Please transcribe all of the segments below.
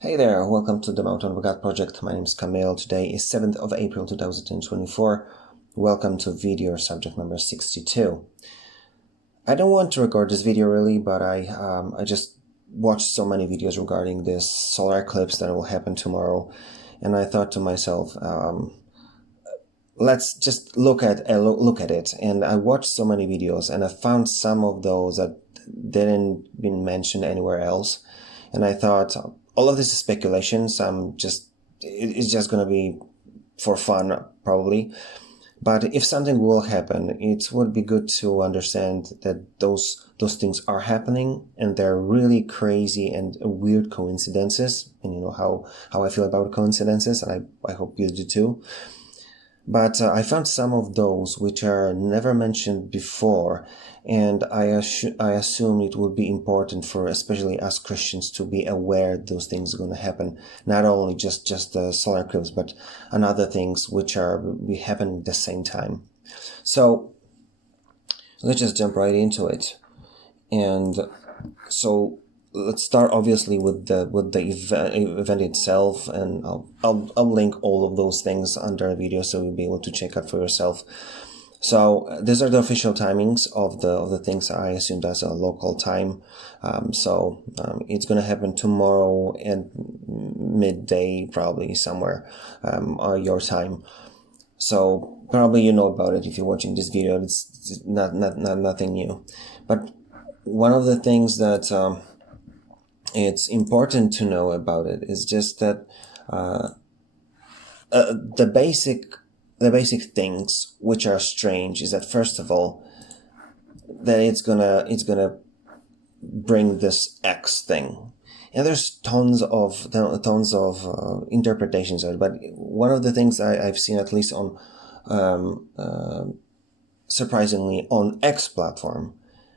Hey there, welcome to the Mountain of God project. My name is Camille. Today is 7th of April 2024. Welcome to video subject number 62. I don't want to record this video really, but I just watched so many videos regarding this solar eclipse that will happen tomorrow, and I thought to myself, let's just look at it. And I watched so many videos, and I found some of those that didn't been mentioned anywhere else, and I thought all of this is speculation. It's just gonna be for fun probably. But if something will happen, it would be good to understand that those things are happening, and they're really crazy and weird coincidences. And you know how I feel about coincidences, and I hope you do too. But I found some of those which are never mentioned before, and I assume it would be important for especially us Christians to be aware those things are going to happen. Not only just the solar eclipse, but another things which are be happening at the same time. So let's just jump right into it. And so let's start obviously with the event itself, and I'll link all of those things under the video so you'll be able to check out for yourself. So these are the official timings of the things. I assume that's a local time. It's gonna happen tomorrow at midday, probably somewhere your time. So probably you know about it if you're watching this video. It's not nothing new, but one of the things that it's important to know about it is just that the basic things which are strange is that, first of all, that it's gonna bring this X thing, and there's tons of interpretations of it. But one of the things I've seen, at least on surprisingly on X platform,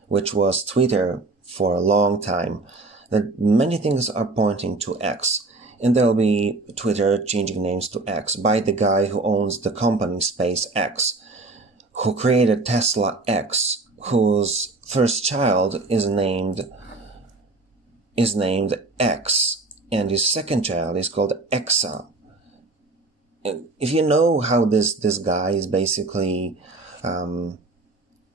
which was Twitter for a long time, that many things are pointing to X. And there'll be Twitter changing names to X by the guy who owns the company SpaceX, who created Tesla X, whose first child is named X, and his second child is called Exa. And if you know how this guy is basically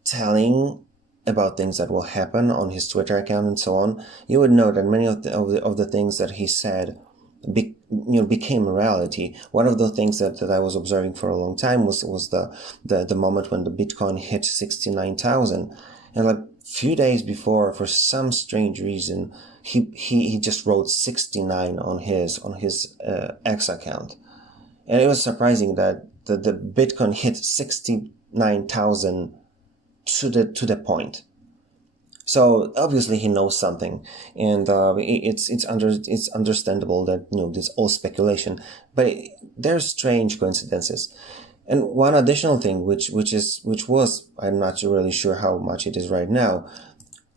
telling about things that will happen on his Twitter account and so on, you would know that many of the things that he said became reality. One of the things that I was observing for a long time was the moment when the Bitcoin hit 69,000, and like a few days before, for some strange reason, he just wrote 69 on his X account, and it was surprising that the Bitcoin hit 69,000 to the point. So obviously he knows something, and it's understandable that this all speculation, but there's strange coincidences. And one additional thing, which was, I'm not really sure how much it is right now,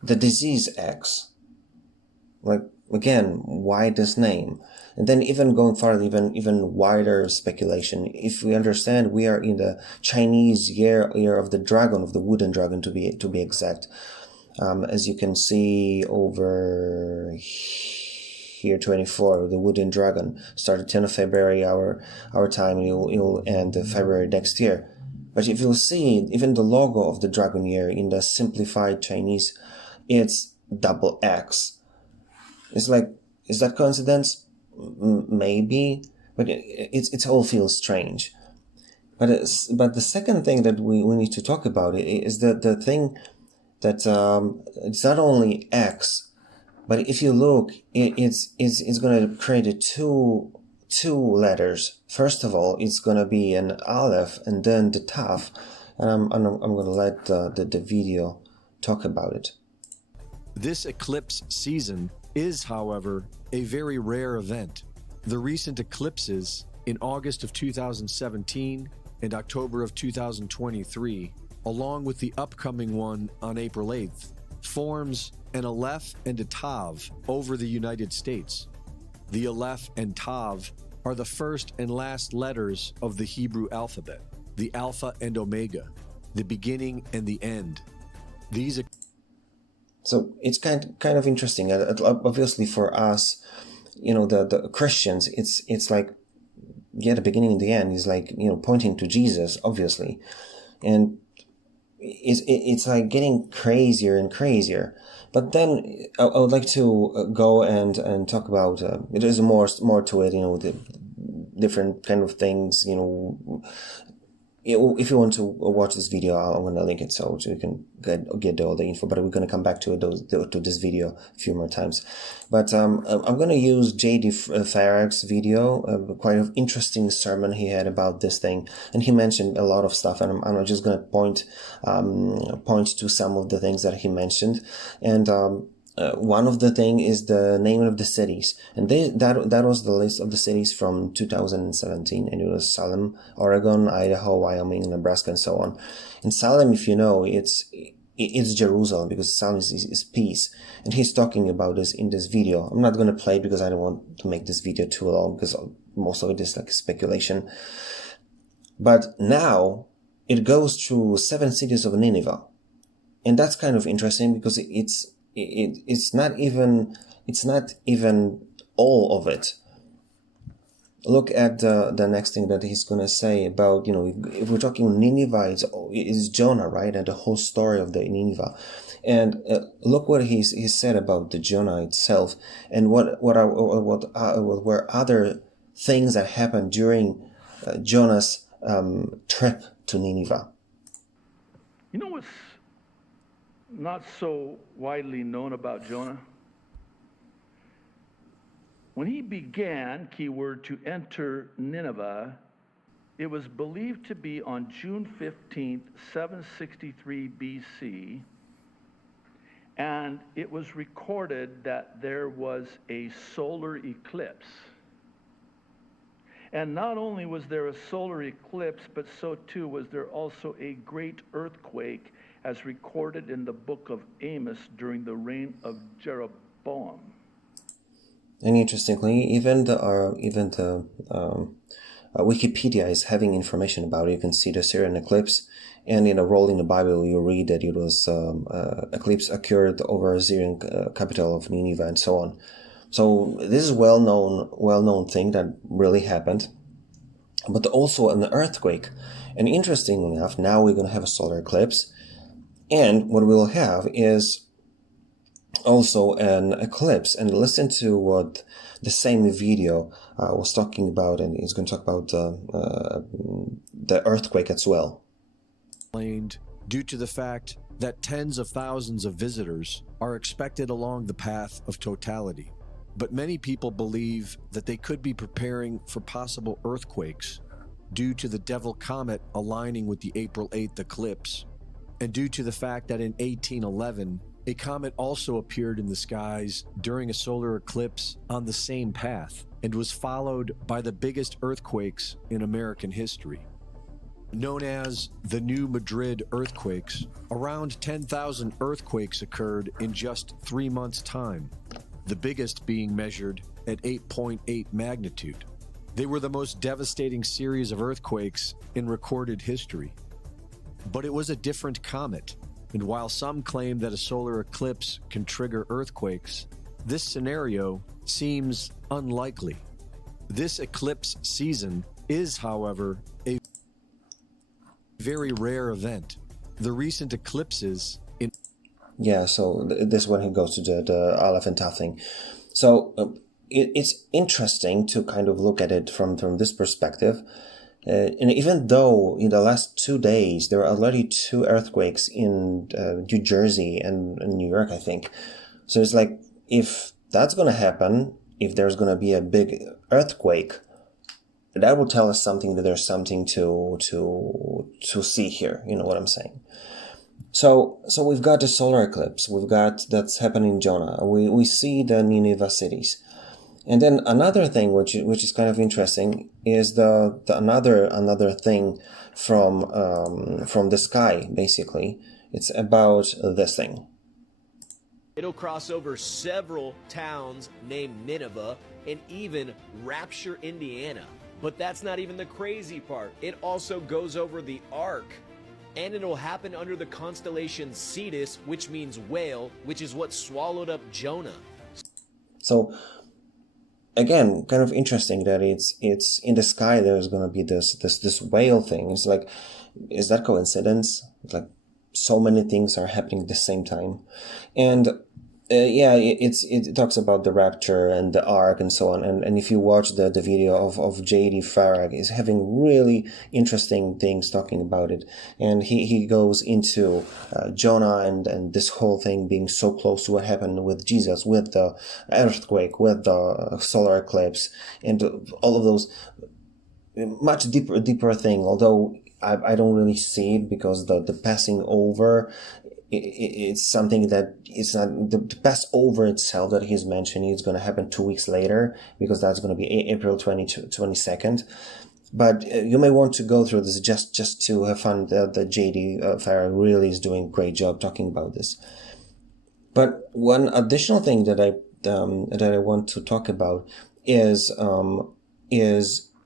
the disease X. Like, again, why this name? And then even going farther, even wider speculation. If we understand, we are in the Chinese year of the dragon, of the wooden dragon to be exact. As you can see over here, 24, the wooden dragon started 10th of February our time. It'll end February next year. But if you'll see, even the logo of the dragon year in the simplified Chinese, it's double X. It's like, is that coincidence? Maybe, but it all feels strange. But the second thing that we need to talk about is the thing that it's not only X, but if you look, it's going to create two letters. First of all, it's going to be an Alef, and then the Tav, and I'm going to let the video talk about it. This eclipse season is, however, a very rare event. The recent eclipses in August of 2017 and October of 2023, along with the upcoming one on April 8th, forms an Alef and a Tav over the United States. The Alef and Tav are the first and last letters of the Hebrew alphabet, the Alpha and Omega, the beginning and the end. So it's kind of interesting. Obviously for us, the Christians, it's like, yeah, the beginning and the end is like, pointing to Jesus, obviously. And it's like getting crazier and crazier. But then I would like to go and talk about, there's more to it, the different kind of things, if you want to watch this video, I'm going to link it so you can get all the info, but we're going to come back to this video a few more times. But I'm going to use J.D. Farag's video, quite an interesting sermon he had about this thing, and he mentioned a lot of stuff, and I'm just going to point to some of the things that he mentioned. And one of the thing is the name of the cities, and that was the list of the cities from 2017, and it was Salem, Oregon, Idaho, Wyoming, Nebraska, and so on. And Salem, if you know, it's Jerusalem, because Salem is peace, and he's talking about this in this video. I'm not going to play it because I don't want to make this video too long, because most of it is like speculation. But now it goes through 7 cities of Nineveh, and that's kind of interesting because it's not even all of it. Look at the next thing that he's going to say about, if we're talking Nineveh, it's Jonah, right? And the whole story of the Nineveh. And look what he said about the Jonah itself, and what were other things that happened during Jonah's trip to Nineveh. You know what's not so widely known about Jonah? When he began, keyword, to enter Nineveh, it was believed to be on June 15th, 763 BC, and it was recorded that there was a solar eclipse. And not only was there a solar eclipse, but so too was there also a great earthquake, as recorded in the book of Amos during the reign of Jeroboam. And interestingly, even the Wikipedia is having information about it. You can see the Assyrian eclipse, and in a role in the Bible, you read that it was eclipse occurred over Assyrian capital of Nineveh, and so on. So this is well-known thing that really happened, but also an earthquake. And interestingly enough, now we're going to have a solar eclipse, and what we'll have is also an eclipse. And listen to what the same video was talking about, and he's going to talk about the earthquake as well. Due to the fact that tens of thousands of visitors are expected along the path of totality. But many people believe that they could be preparing for possible earthquakes due to the Devil Comet aligning with the April 8th eclipse, and due to the fact that in 1811, a comet also appeared in the skies during a solar eclipse on the same path and was followed by the biggest earthquakes in American history. Known as the New Madrid earthquakes, around 10,000 earthquakes occurred in just 3 months' time, the biggest being measured at 8.8 magnitude. They were the most devastating series of earthquakes in recorded history. But it was a different comet, and while some claim that a solar eclipse can trigger earthquakes, this scenario seems unlikely. This eclipse season is, however, a very rare event. The recent eclipses in... Yeah, so this is when he goes to the Alef and Taf thing. So it's interesting to kind of look at it from this perspective. And even though in the last 2 days, there are already 2 earthquakes in New Jersey and New York, I think. So it's like, if that's going to happen, if there's going to be a big earthquake, that will tell us something, that there's something to see here. You know what I'm saying? So we've got the solar eclipse. We've got that's happening in Jonah. We see the Nineveh cities. And then another thing which is kind of interesting is the another thing from the sky, basically. It's about this thing. It'll cross over several towns named Nineveh and even Rapture, Indiana. But that's not even the crazy part. It also goes over the Ark. And it'll happen under the constellation Cetus, which means whale, which is what swallowed up Jonah. So again, kind of interesting that it's in the sky. There's going to be this whale thing. It's like, is that coincidence? It's like so many things are happening at the same time, and yeah, it talks about the rapture and the ark and so on. And if you watch the video of J.D. Farag, is having really interesting things talking about it. And he goes into Jonah and this whole thing being so close to what happened with Jesus, with the earthquake, with the solar eclipse, and all of those much deeper thing. Although I don't really see it, because the passing over, it's something that it's not the Passover itself that he's mentioning. It's going to happen 2 weeks later, because that's going to be April 22nd. But you may want to go through this just to have fun. The JD Farah really is doing a great job talking about this. But one additional thing that I want to talk about is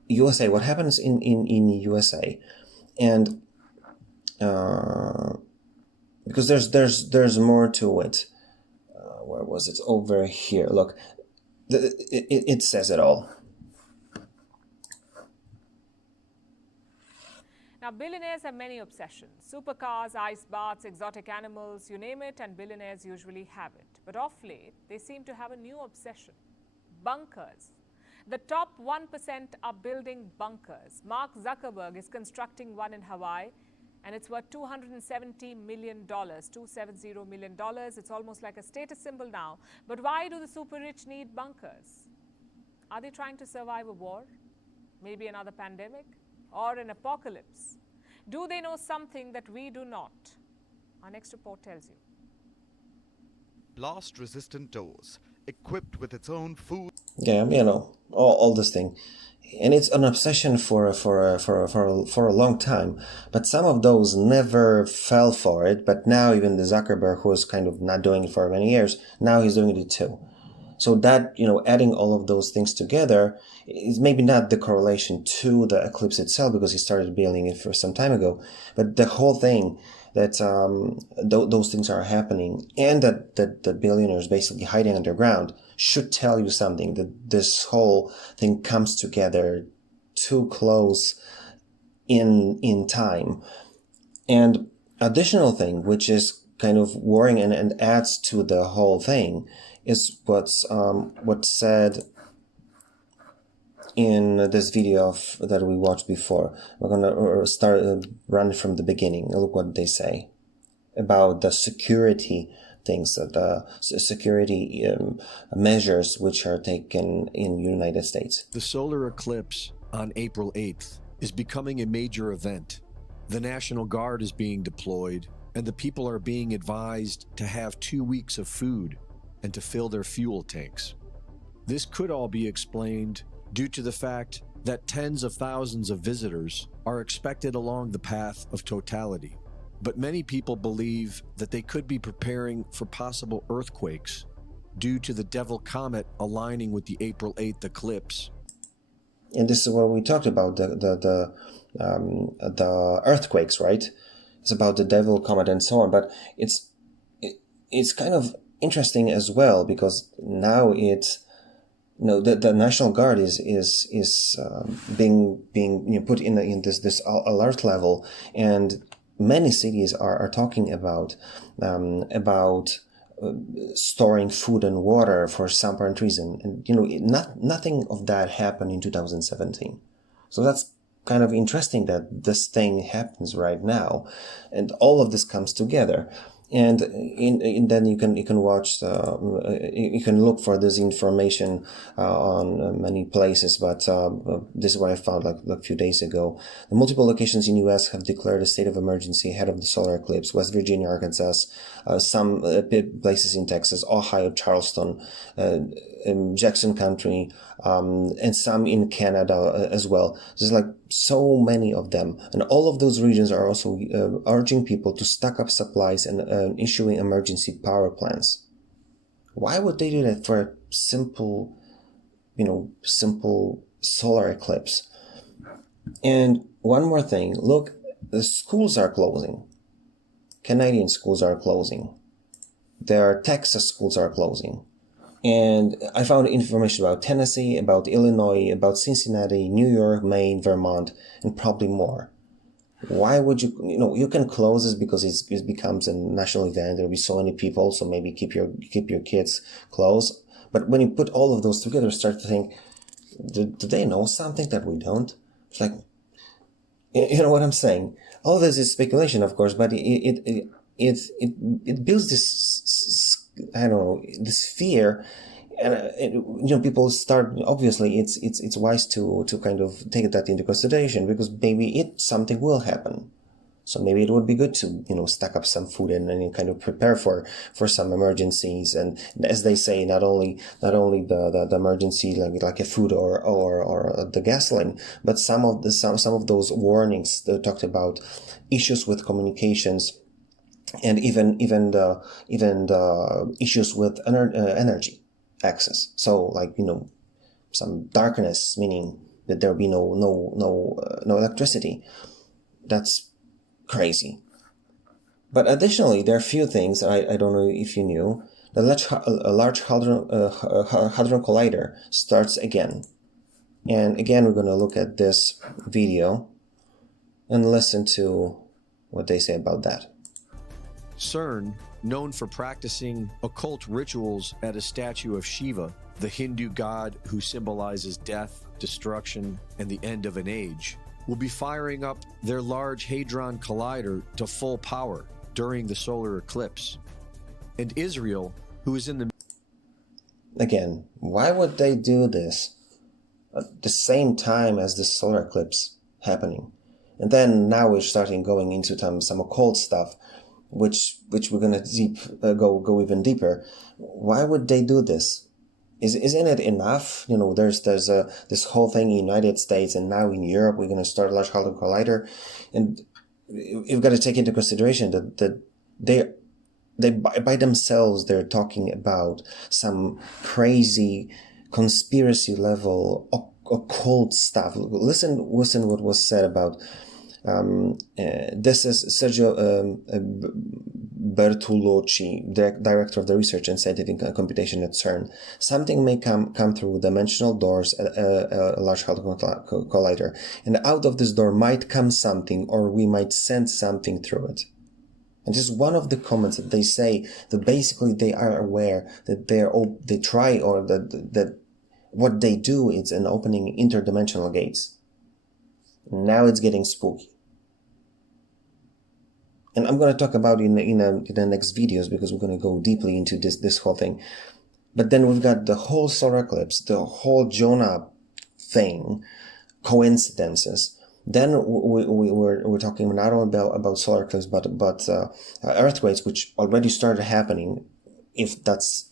USA. What happens in USA, and because there's more to it. Where was it? Over here. Look, it says it all. Now, billionaires have many obsessions. Supercars, ice baths, exotic animals, you name it, and billionaires usually have it. But of late, they seem to have a new obsession: bunkers. The top 1% are building bunkers. Mark Zuckerberg is constructing one in Hawaii, and it's worth $270 million, $270 million. It's almost like a status symbol now. But why do the super rich need bunkers? Are they trying to survive a war? Maybe another pandemic? Or an apocalypse? Do they know something that we do not? Our next report tells you. Blast-resistant doors, equipped with its own food. Yeah, all this thing. And it's an obsession for a long time. But some of those never fell for it. But now even the Zuckerberg, who was kind of not doing it for many years, now he's doing it too. So that, adding all of those things together is maybe not the correlation to the eclipse itself, because he started building it for some time ago. But the whole thing that those things are happening, and that billionaires basically hiding underground, should tell you something, that this whole thing comes together too close in time. And additional thing, which is kind of worrying and adds to the whole thing, is what's said in this video that we watched before. We're gonna start run from the beginning. Look what they say about the security things, the security measures which are taken in United States. The solar eclipse on April 8th is becoming a major event. The National Guard is being deployed, and the people are being advised to have 2 weeks of food and to fill their fuel tanks. This could all be explained due to the fact that tens of thousands of visitors are expected along the path of totality. But many people believe that they could be preparing for possible earthquakes due to the Devil Comet aligning with the April 8th eclipse. And this is what we talked about, the earthquakes, right? It's about the Devil Comet and so on. But it's kind of interesting as well, because now it's the National Guard is being put in this alert level, and many cities are talking about storing food and water for some apparent reason, and nothing of that happened in 2017. So that's kind of interesting that this thing happens right now, and all of this comes together. And then you can watch, you can look for this information on many places, but this is what I found like a few days ago. The multiple locations in U.S. have declared a state of emergency ahead of the solar eclipse: West Virginia, Arkansas, some places in Texas, Ohio, Charleston, Jackson County, and some in Canada as well. There's like so many of them, and all of those regions are also urging people to stock up supplies and issuing emergency power plans. Why would they do that for a simple solar eclipse? And one more thing, look, the schools are closing. Canadian schools are closing. Their Texas schools are closing. And I found information about Tennessee, about Illinois, about Cincinnati, New York, Maine, Vermont, and probably more. Why would you, you can close this because it becomes a national event. There'll be so many people, so maybe keep your kids close. But when you put all of those together, start to think, do they know something that we don't? It's like, you know what I'm saying? All this is speculation, of course, but it builds this, I don't know, this fear. And people start, obviously it's wise to kind of take that into consideration, because maybe something will happen. So maybe it would be good to, stack up some food and kind of prepare for some emergencies. And as they say, not only the emergency like a food or the gasoline, but some of those warnings that talked about issues with communications, and even the issues with energy access. So some darkness, meaning that there'll be no electricity. That's crazy. But additionally, there are a few things I don't know if you knew. The Large Hadron Collider starts again. And again, we're going to look at this video and listen to what they say about that. CERN, known for practicing occult rituals at a statue of Shiva, the Hindu god who symbolizes death, destruction, and the end of an age, will be firing up their Large Hadron Collider to full power during the solar eclipse. And Israel, who is in the... Again, why would they do this at the same time as the solar eclipse happening? And then now we're starting going into some occult stuff, which we're gonna go even deeper. Why would they do this? Isn't it enough? There's this whole thing in the United States, and now in Europe we're gonna start a Large Hadron Collider, and you've got to take into consideration that they by themselves they're talking about some crazy conspiracy level occult stuff. Listen what was said about. This is Sergio Bertolucci, director of the Research and Scientific Computation at CERN. Something may come through dimensional doors at a Large Hadron Collider, and out of this door might come something, or we might send something through it. And just one of the comments that they say that basically they are aware that they try, or that what they do is an opening interdimensional gates. Now it's getting spooky. And I'm going to talk about it in the next videos, because we're going to go deeply into this whole thing. But then we've got the whole solar eclipse, the whole Jonah thing, coincidences. Then we're talking not only about solar eclipse, but earthquakes, which already started happening. If that's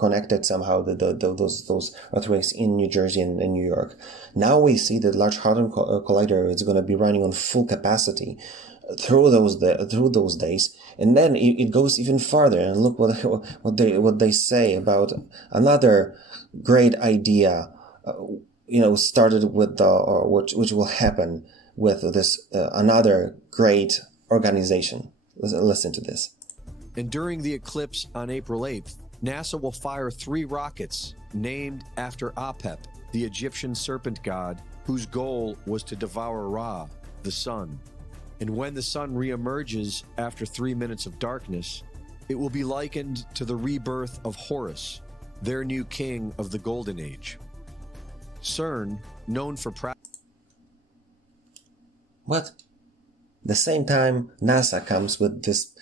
connected somehow, those earthquakes in New Jersey and New York. Now we see that Large Hadron Collider is going to be running on full capacity through those days, and then it goes even farther. And look what they say about another great idea. Started with which will happen with this another great organization. Listen to this. And during the eclipse on April 8th, NASA will fire 3 rockets named after Apep, the Egyptian serpent god, whose goal was to devour Ra, the sun. And when the sun reemerges after 3 minutes of darkness, it will be likened to the rebirth of Horus, their new king of the Golden Age. CERN, known for What? The same time NASA comes with this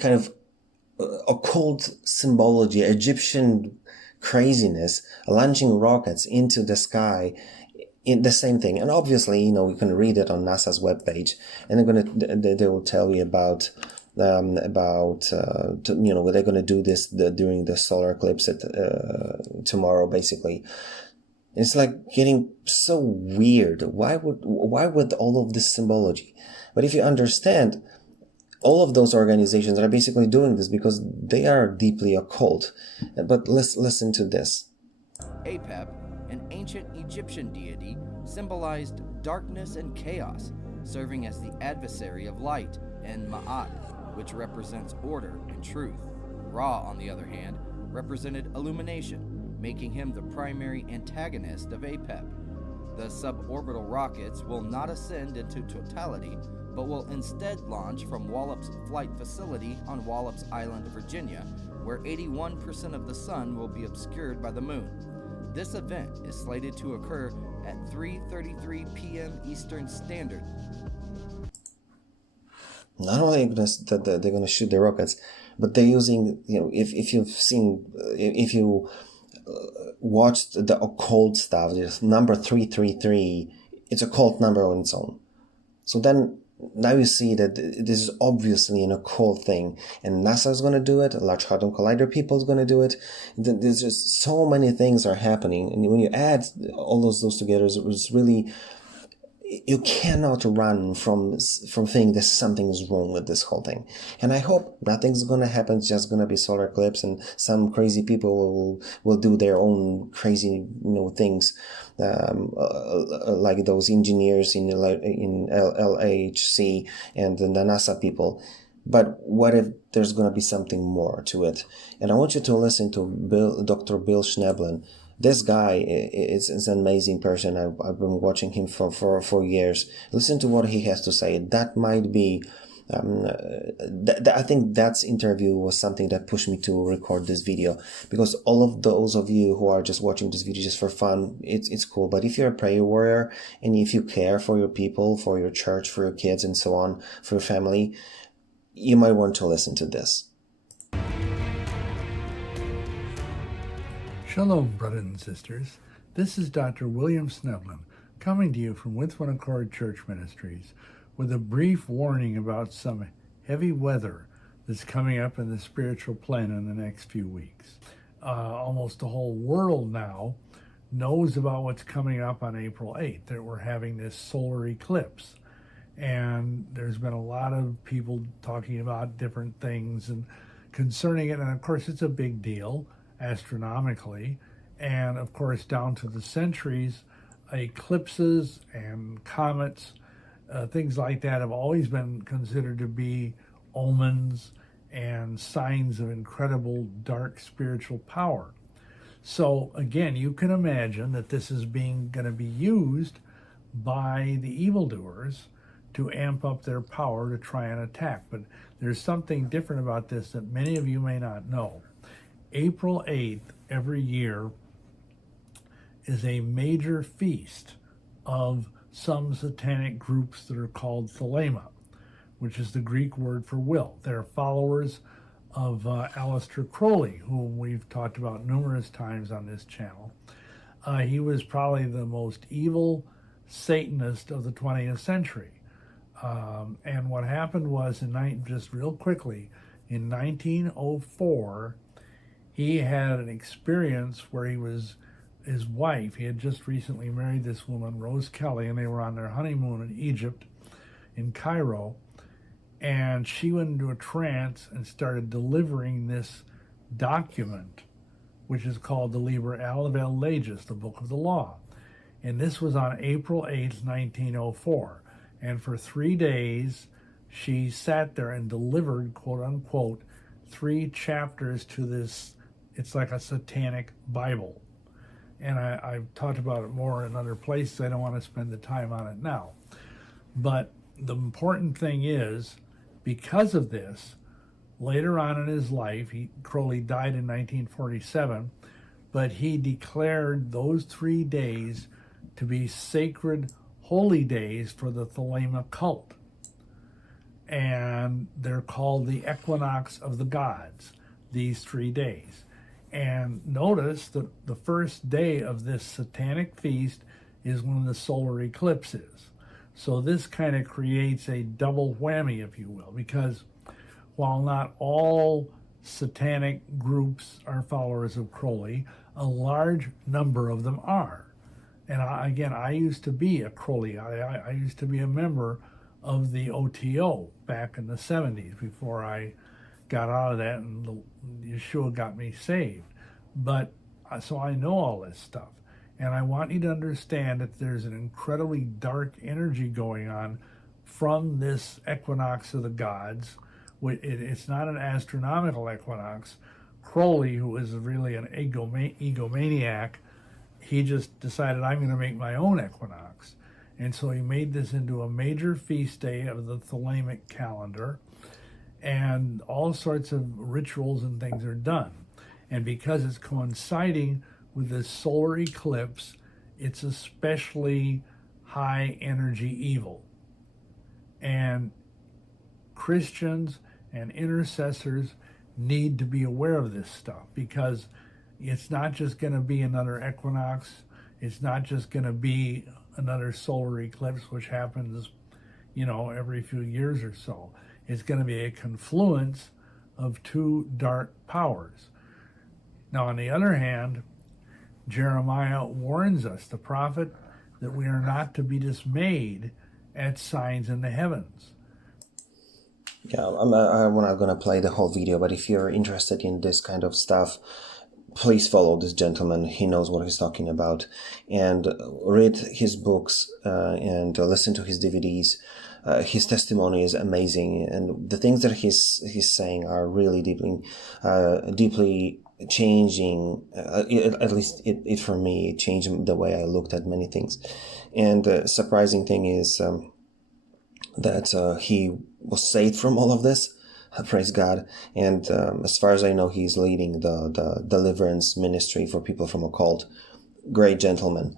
kind of occult symbology, Egyptian craziness, launching rockets into the sky, in the same thing. And obviously, you can read it on NASA's webpage, and they will tell you about they're going to do this during the solar eclipse tomorrow, basically. It's like getting so weird. Why would all of this symbology? But if you understand, all of those organizations are basically doing this because they are deeply occult. But let's listen to this. Apep, an ancient Egyptian deity, symbolized darkness and chaos, serving as the adversary of light, and Ma'at, which represents order and truth. Ra, on the other hand, represented illumination, making him the primary antagonist of APEP. The suborbital rockets will not ascend into totality, but will instead launch from Wallops Flight Facility on Wallops Island, Virginia, where 81% of the sun will be obscured by the moon. This event is slated to occur at 3:33 p.m. Eastern Standard. Not only that they're going to shoot the rockets, but they're using, if you watched the occult stuff, there's number 333, it's a cult number on its own. So then now you see that this is obviously an occult thing, and NASA is going to do it, Large Hadron Collider people is going to do it. There's just so many things are happening, and when you add all those together, it's really, you cannot run from thinking that something is wrong with this whole thing. And I hope nothing's going to happen. It's just going to be solar eclipse, and some crazy people will do their own crazy things, like those engineers in LHC and the NASA people. But what if there's going to be something more to it? And I want you to listen to Dr. Bill Schnoeblen. This guy is an amazing person. I've been watching him for years. Listen to what he has to say. That might be, I think that interview was something that pushed me to record this video, because all of those of you who are just watching this video just for fun, it's cool. But if you're a prayer warrior, and if you care for your people, for your church, for your kids, and so on, for your family, you might want to listen to this. Shalom, brothers and sisters. This is Dr. William Schnoeblen coming to you from With One Accord Church Ministries with a brief warning about some heavy weather that's coming up in the spiritual plane in the next few weeks. Almost the whole world now knows about what's coming up on April 8th, that we're having this solar eclipse. And there's been a lot of people talking about different things and concerning it. And of course, it's a big deal astronomically, and of course down to the centuries, eclipses and comets, things like that have always been considered to be omens and signs of incredible dark spiritual power. So again, you can imagine that this is going to be used by the evildoers to amp up their power to try and attack. But there's something different about this that many of you may not know. April 8th every year is a major feast of some satanic groups that are called Thelema, which is the Greek word for will. They're followers of Aleister Crowley, whom we've talked about numerous times on this channel. He was probably the most evil Satanist of the 20th century. And what happened was, just real quickly, in 1904, he had an experience where his wife, he had just recently married this woman, Rose Kelly, and they were on their honeymoon in Egypt, in Cairo, and she went into a trance and started delivering this document, which is called the Liber Alef Legis, the Book of the Law. And this was on April 8th, 1904. And for 3 days, she sat there and delivered, quote unquote, 3 chapters to this. It's like a satanic Bible. And I've talked about it more in other places. I don't want to spend the time on it now. But the important thing is, because of this, later on in his life, Crowley died in 1947, but he declared those 3 days to be sacred, holy days for the Thelema cult. And they're called the equinox of the gods, these 3 days. And notice that the first day of this satanic feast is when the solar eclipse is. So this kind of creates a double whammy, if you will, because while not all satanic groups are followers of Crowley, a large number of them are. And I used to be a Crowley. I used to be a member of the OTO back in the 70s before I got out of that and Yeshua got me saved. But so I know all this stuff. And I want you to understand that there's an incredibly dark energy going on from this equinox of the gods, It's not an astronomical equinox. Crowley, who is really an egomaniac, he just decided, I'm going to make my own equinox. And so he made this into a major feast day of the Thelemic calendar, and all sorts of rituals and things are done. And because it's coinciding with this solar eclipse, it's especially high energy evil. And Christians and intercessors need to be aware of this stuff, because it's not just going to be another equinox. It's not just going to be another solar eclipse, which happens, every few years or so. It's going to be a confluence of two dark powers. Now, on the other hand, Jeremiah warns us, the prophet, that we are not to be dismayed at signs in the heavens. Yeah, I'm not going to play the whole video, but if you're interested in this kind of stuff, please follow this gentleman. He knows what he's talking about. And read his books and listen to his DVDs. His testimony is amazing. And the things that he's saying are really deeply changing, at least it for me, it changed the way I looked at many things. And the surprising thing is that he was saved from all of this. Praise God. And as far as I know, he's leading the deliverance ministry for people from occult. Great gentleman.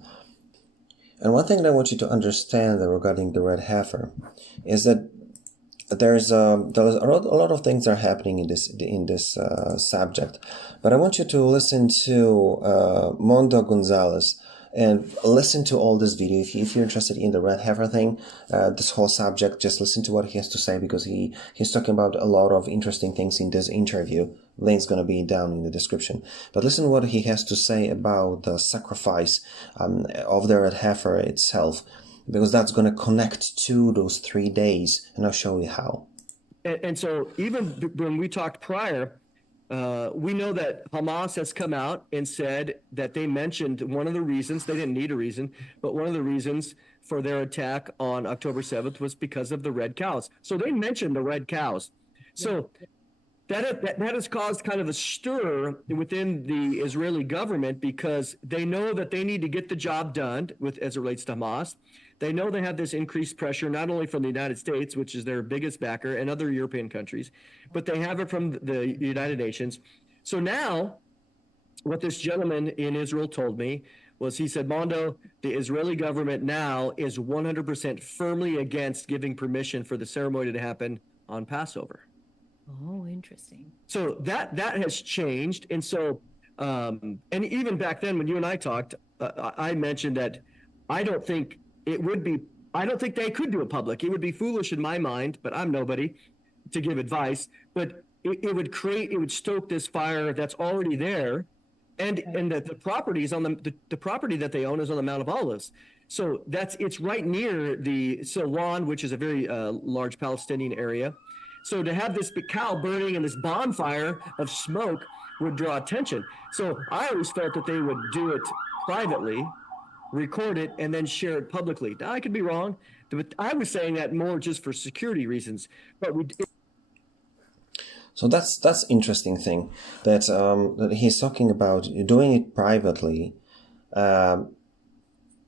And one thing that I want you to understand regarding the Red Heifer is that there's a lot of things that are happening in this subject. But I want you to listen to Mondo Gonzalez and listen to all this video. If you're interested in the Red Heifer thing, this whole subject, just listen to what he has to say, because he's talking about a lot of interesting things in this interview. Link's going to be down in the description. But listen to what he has to say about the sacrifice of the Red Heifer itself, because that's going to connect to those 3 days, and I'll show you how. And so even when we talked prior, we know that Hamas has come out and said that they mentioned one of the reasons, they didn't need a reason, but one of the reasons for their attack on October 7th was because of the red cows. So they mentioned the red cows. So that has caused kind of a stir within the Israeli government, because they know that they need to get the job done as it relates to Hamas. They know they have this increased pressure, not only from the United States, which is their biggest backer, and other European countries, but they have it from the United Nations. So now, what this gentleman in Israel told me was, he said, Mondo, the Israeli government now is 100% firmly against giving permission for the ceremony to happen on Passover. Oh, interesting. So that has changed. And so, and even back then when you and I talked, I mentioned that I don't think they could do it public. It would be foolish in my mind, but I'm nobody to give advice. But it would stoke this fire that's already there. And the properties on the property that they own is on the Mount of Olives. So it's right near the Silwan, which is a very large Palestinian area. So to have this cow burning and this bonfire of smoke would draw attention. So I always felt that they would do it privately, record it, and then share it publicly. Now, I could be wrong, but I was saying that more just for security reasons. But So that's interesting thing that he's talking about doing it privately,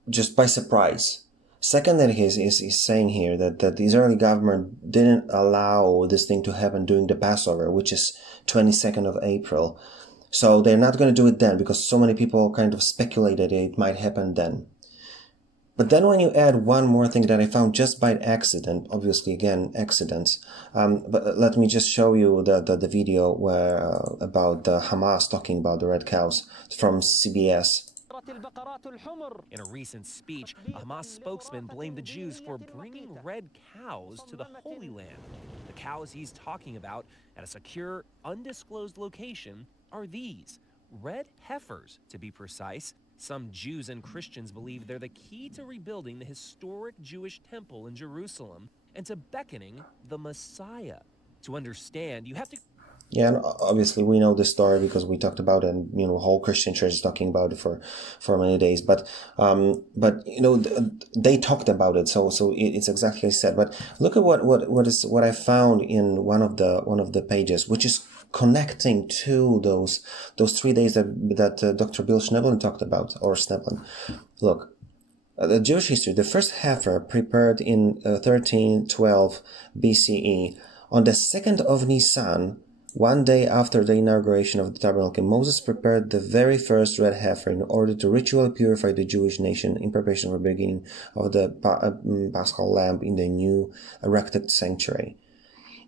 just by surprise. Second, that he's saying here that the Israeli government didn't allow this thing to happen during the Passover, which is 22nd of April. So they're not going to do it then, because so many people kind of speculated it might happen then. But then when you add one more thing that I found just by accident, obviously again, accidents, but let me just show you the video where about the Hamas talking about the red cows from CBS. In a recent speech, a Hamas spokesman blamed the Jews for bringing red cows to the Holy Land. The cows he's talking about at a secure, undisclosed location are these, red heifers, to be precise. Some Jews and Christians believe they're the key to rebuilding the historic Jewish temple in Jerusalem and to beckoning the Messiah. To understand, you have to... Yeah, and obviously we know the story because we talked about it, and whole Christian church is talking about it for many days. But they talked about it, so it's exactly as I said. But look at what I found in one of the pages, which is connecting to those 3 days that Dr. Bill Schnoeblen talked about, or Schnoeblen. Look. The Jewish history, the first heifer prepared in 1312 BCE. On the 2nd of Nissan, one day after the inauguration of the tabernacle, Moses prepared the very first red heifer in order to ritually purify the Jewish nation in preparation for the beginning of the Paschal lamb in the new erected sanctuary.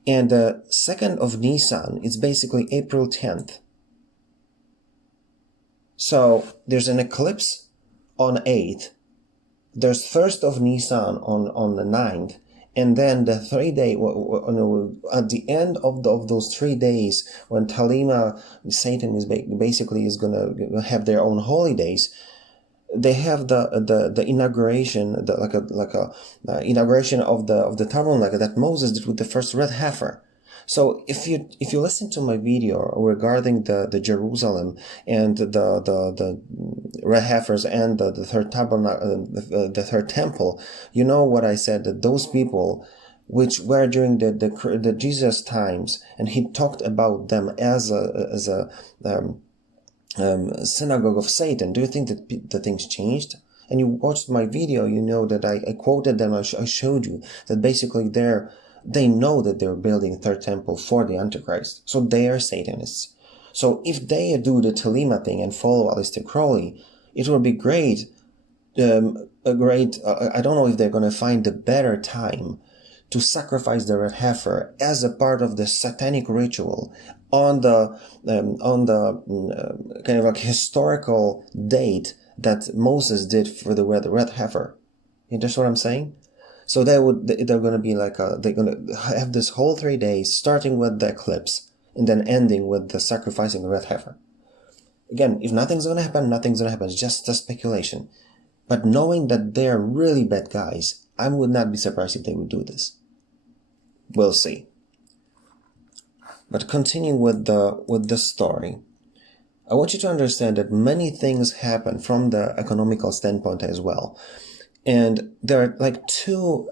And the 2nd of Nissan is basically April 10th. So there's an eclipse on 8th. There's 1st of Nissan on the 9th, and then the 3 day at the end of those 3 days, when Talima, Satan is basically is gonna have their own holidays. They have the inauguration, inauguration of the tabernacle that Moses did with the first red heifer. So if you listen to my video regarding the Jerusalem and the red heifers and the third tabernacle, the third temple, you know what I said, that those people which were during the Jesus times, and he talked about them as a synagogue of Satan. Do you think that the things changed? And you watched my video, you know that I quoted them. I showed you that basically they know that they're building a third temple for the Antichrist. So they are Satanists. So if they do the Telema thing and follow Aleister Crowley, it will be great. I don't know if they're going to find a better time to sacrifice the red heifer as a part of the satanic ritual on the kind of like historical date that Moses did for the red heifer. You understand what I'm saying? So they're going to be they're going to have this whole 3 days, starting with the eclipse and then ending with the sacrificing the red heifer. Again, if nothing's going to happen, nothing's going to happen. It's just a speculation. But knowing that they're really bad guys, I would not be surprised if they would do this. We'll see. But continuing with the story, I want you to understand that many things happen from the economical standpoint as well. And there are like two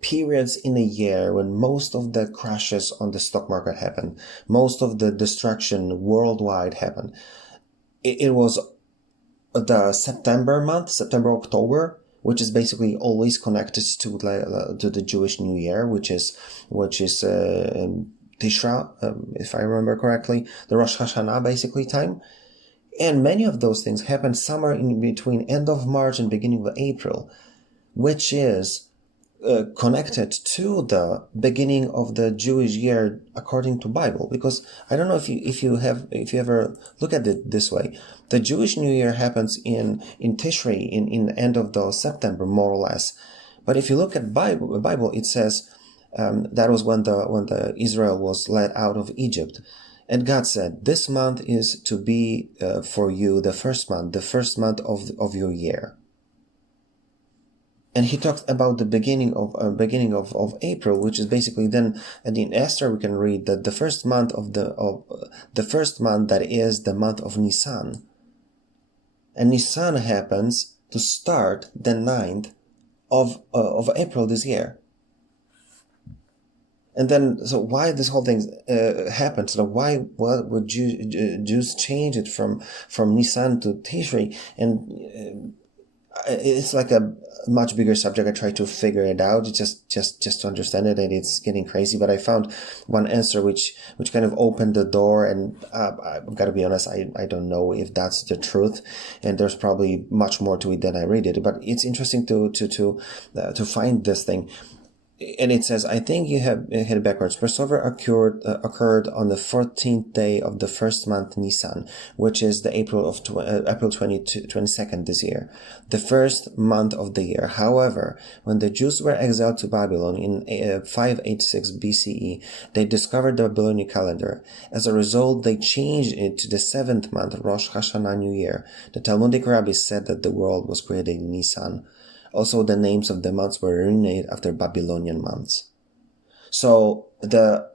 periods in a year when most of the crashes on the stock market happen, most of the destruction worldwide happen. It was the September month, October, which is basically always connected to the Jewish New Year, which is Tishra, if I remember correctly, the Rosh Hashanah basically time. And many of those things happen somewhere in between end of March and beginning of April, which is connected to the beginning of the Jewish year according to Bible. Because I don't know if you ever look at it this way, the Jewish New Year happens in Tishrei in end of the September, more or less. But if you look at Bible, it says that was when the Israel was led out of Egypt. And God said, this month is to be for you the first month of your year. And he talked about the beginning of April, which is basically then, and in Esther we can read that the first month that is the month of Nissan. And Nissan happens to start the 9th of April this year. And then, so why this whole thing happened? So why would Jews change it from Nissan to Tishrei? And it's like a much bigger subject. I try to figure it out just to understand it, and it's getting crazy. But I found one answer which kind of opened the door, and I've got to be honest, I don't know if that's the truth, and there's probably much more to it than I read it. But it's interesting to find this thing. And it says, I think you have hit backwards. Passover occurred on the 14th day of the first month Nissan, which is the April 22nd this year, the first month of the year. However, when the Jews were exiled to Babylon in 586 BCE, they discovered the Babylonian calendar. As a result, they changed it to the 7th month, Rosh Hashanah, New Year. The Talmudic rabbis said that the world was created in Nissan. Also, the names of the months were renamed after Babylonian months. So the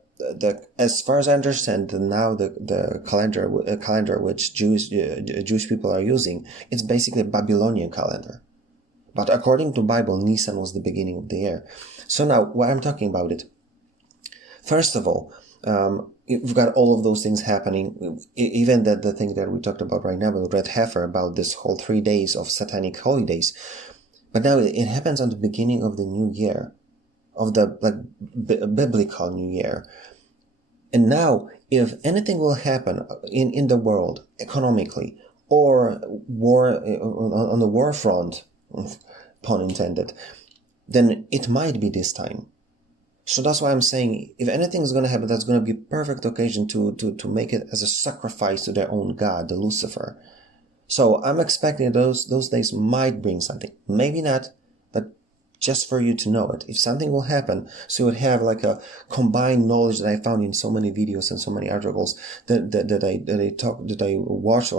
as far as I understand, now the calendar which Jewish people are using, it's basically a Babylonian calendar. But according to Bible, Nissan was the beginning of the year. So now, why I'm talking about it. First of all, we've got all of those things happening. Even the thing that we talked about right now with Red Heifer, about this whole 3 days of satanic holidays. But now it happens on the beginning of the new year, of the biblical new year. And now, if anything will happen in the world economically, or war on the war front, pun intended, then it might be this time. So that's why I'm saying, if anything is going to happen, that's going to be a perfect occasion to make it as a sacrifice to their own god, the Lucifer. So I'm expecting those days might bring something. Maybe not, but just for you to know it. If something will happen, so you would have like a combined knowledge that I found in so many videos and so many articles that I watched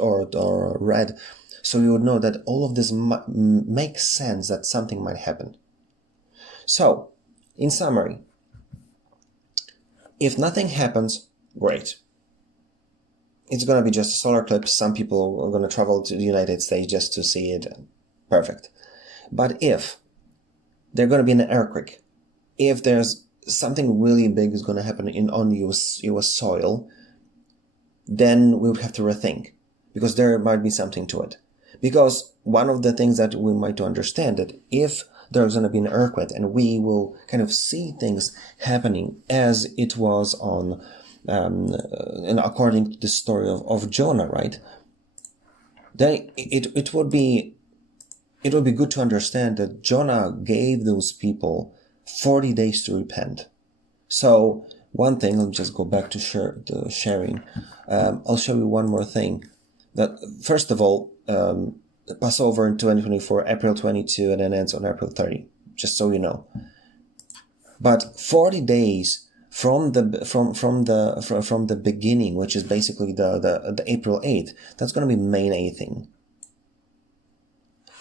or read, so you would know that all of this makes sense, that something might happen. So, in summary, if nothing happens, great. It's going to be just a solar eclipse. Some people are going to travel to the United States just to see it. Perfect. But if there's going to be an earthquake, if there's something really big is going to happen on US soil, then we would have to rethink, because there might be something to it. Because one of the things that we might understand, that if there's going to be an earthquake and we will kind of see things happening as it was on, and according to the story of Jonah, right? Then it would be good to understand that Jonah gave those people 40 days to repent. So one thing, let me just go back to sharing. I'll show you one more thing. That first of all, Passover in 2024, April 22, and then ends on April 30. Just so you know. But 40 days from the beginning, which is basically the April 8th, that's going to be May 18th.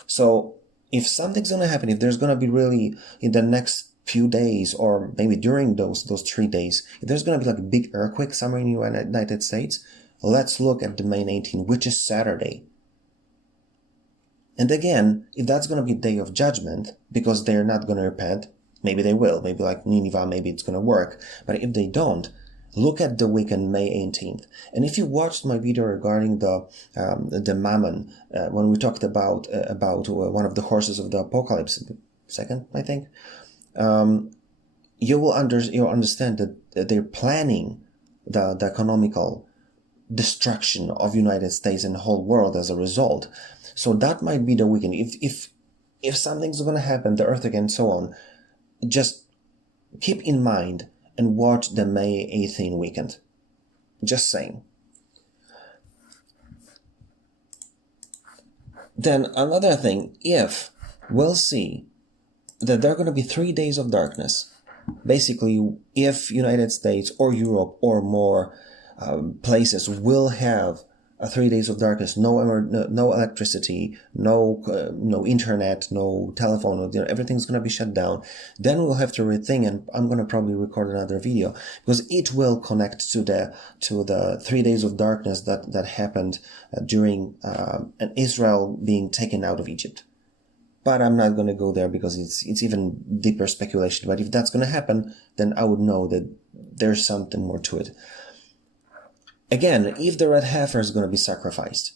So if something's going to happen, if there's going to be really in the next few days, or maybe during those 3 days, if there's going to be like a big earthquake somewhere in the United States, let's look at the May 18th, which is Saturday. And again, if that's going to be Day of Judgment, because they're not going to repent, maybe they will, maybe like Nineveh, maybe it's going to work. But if they don't, look at the weekend, May 18th. And if you watched my video regarding the Mammon, when we talked about one of the horses of the apocalypse, second, I think, you'll understand that they're planning the economical destruction of United States and the whole world as a result. So that might be the weekend. If something's going to happen, the earthquake and so on, just keep in mind and watch the May 18 weekend. Just saying. Then another thing, if we'll see that there are going to be 3 days of darkness, basically if United States or Europe or more places will have 3 days of darkness, no electricity, no internet, no telephone, everything's going to be shut down, then we'll have to rethink, and I'm going to probably record another video, because it will connect to the 3 days of darkness that happened during Israel being taken out of Egypt. But I'm not going to go there, because it's even deeper speculation. But if that's going to happen, then I would know that there's something more to it. Again, if the Red Heifer is going to be sacrificed,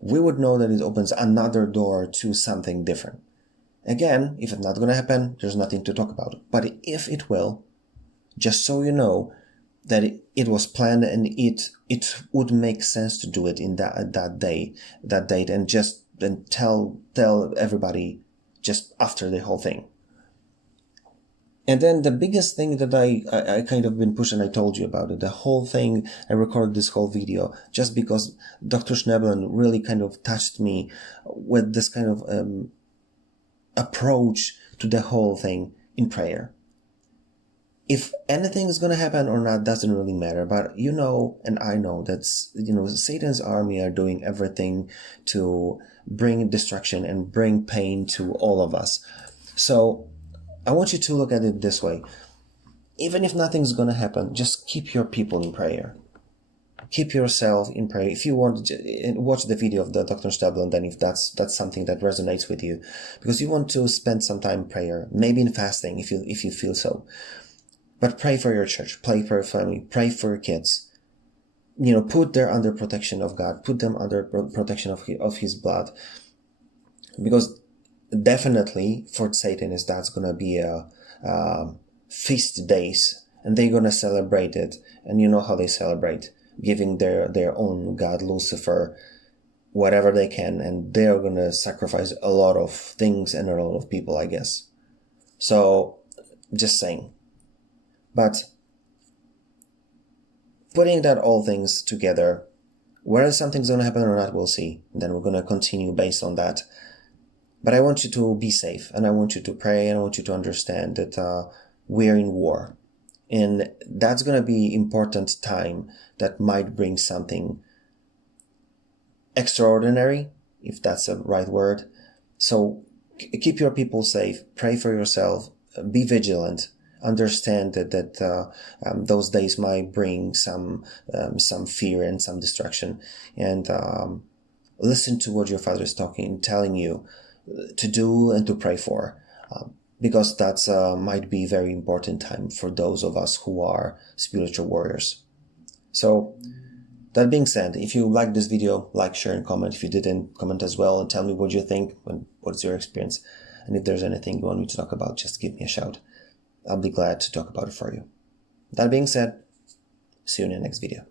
we would know that it opens another door to something different. Again, if it's not going to happen, there's nothing to talk about. But if it will, just so you know that it was planned, and it would make sense to do it in that date, and just then tell everybody just after the whole thing. And then the biggest thing that I kind of been pushing, I told you about it, the whole thing, I recorded this whole video just because Dr. Schnoeblen really kind of touched me with this kind of approach to the whole thing in prayer. If anything is going to happen or not doesn't really matter, but you know, and I know that, Satan's army are doing everything to bring destruction and bring pain to all of us. So I want you to look at it this way. even if nothing's going to happen, just keep your people in prayer. Keep yourself in prayer. If you want to watch the video of the Dr. Schnoeblen, then if that's something that resonates with you, because you want to spend some time in prayer, maybe in fasting if you feel so. But pray for your church, pray for your family, pray for your kids. Put them under protection of God, put them under protection of His blood, because definitely for Satanists that's gonna be a feast days, and they're gonna celebrate it, and you know how they celebrate. Giving their own god Lucifer whatever they can, and they're gonna sacrifice a lot of things and a lot of people, I guess. So, just saying. But putting that all things together, whether something's gonna happen or not, we'll see. Then we're gonna continue based on that. But I want you to be safe, and I want you to pray, and I want you to understand that we're in war. And that's going to be important time that might bring something extraordinary, if that's a right word. So keep your people safe, pray for yourself, be vigilant, understand that those days might bring some fear and some destruction, and listen to what your Father is telling you to do and to pray for. Because that's might be very important time for those of us who are spiritual warriors. So, that being said, if you like this video, like, share, and comment. If you didn't, comment as well and tell me what you think and what's your experience. And if there's anything you want me to talk about, just give me a shout. I'll be glad to talk about it for you. That being said, see you in the next video.